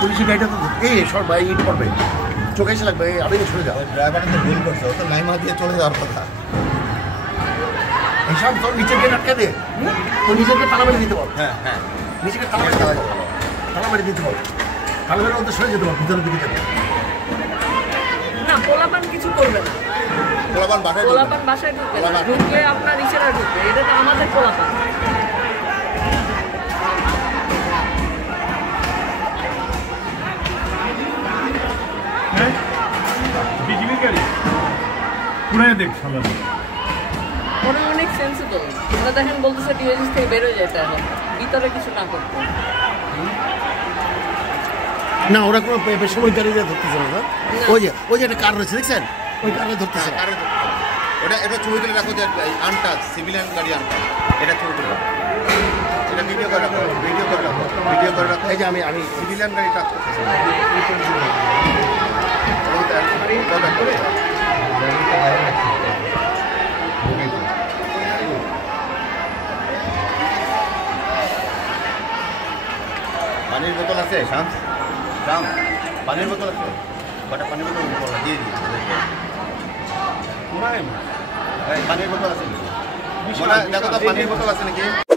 পুলিশের গাড়িটা তো এই সর ভাই ইট পড়বে চোখে এসে লাগবে আমি সরে যাও ড্রাইভার তো ভুল করছে ও তো লাইমা দিয়ে চলে যাওয়ার কথা এইসব তোর নিচের গেট আটকে দে তো নিজেকে তালা মেরে দিতে বল হ্যাঁ হ্যাঁ নিজেকে তালা মেরে দিতে বল তালা মেরে দিতে বল তালা মেরে মধ্যে সরে যেতে বল ভিতরের দিকে যেতে না পোলাপান কিছু করবে না পোলাপান পোলাপান বাসায় বাসায় ঢুকবে না ঢুকলে আপনার ইশারা ঢুকবে এটা তো আমাদের পোলাপান বিজলি গাড়ি পুরাই দেখ সামনে ওরা অনেক সেন্সিবল ওরা দেখেন বলতেছে ডিএসএস থেকে বেরোয় যেতে এখন ভিতরে কিছু না করতে না ওরা কোনো বেসামরিক গাড়ি দিয়ে ধরতেছে না ওই যে একটা কার রয়েছে দেখছেন ওই কারে ধরতেছে এটা ছবি তুলে রাখো যে আনটাচ সিভিলিয়ান গাড়ি আনটাচ এটা ছবি তুলে রাখো এটা ভিডিও করে রাখো এই যে আমি সিভিলিয়ান গাড়ি টাচ করতেছি পানির বোতল আছে শামস পানির বোতল আছে কটা পানির বোতল দিয়ে পানির বোতল আছে দেখো তো পানির বোতল আছে নাকি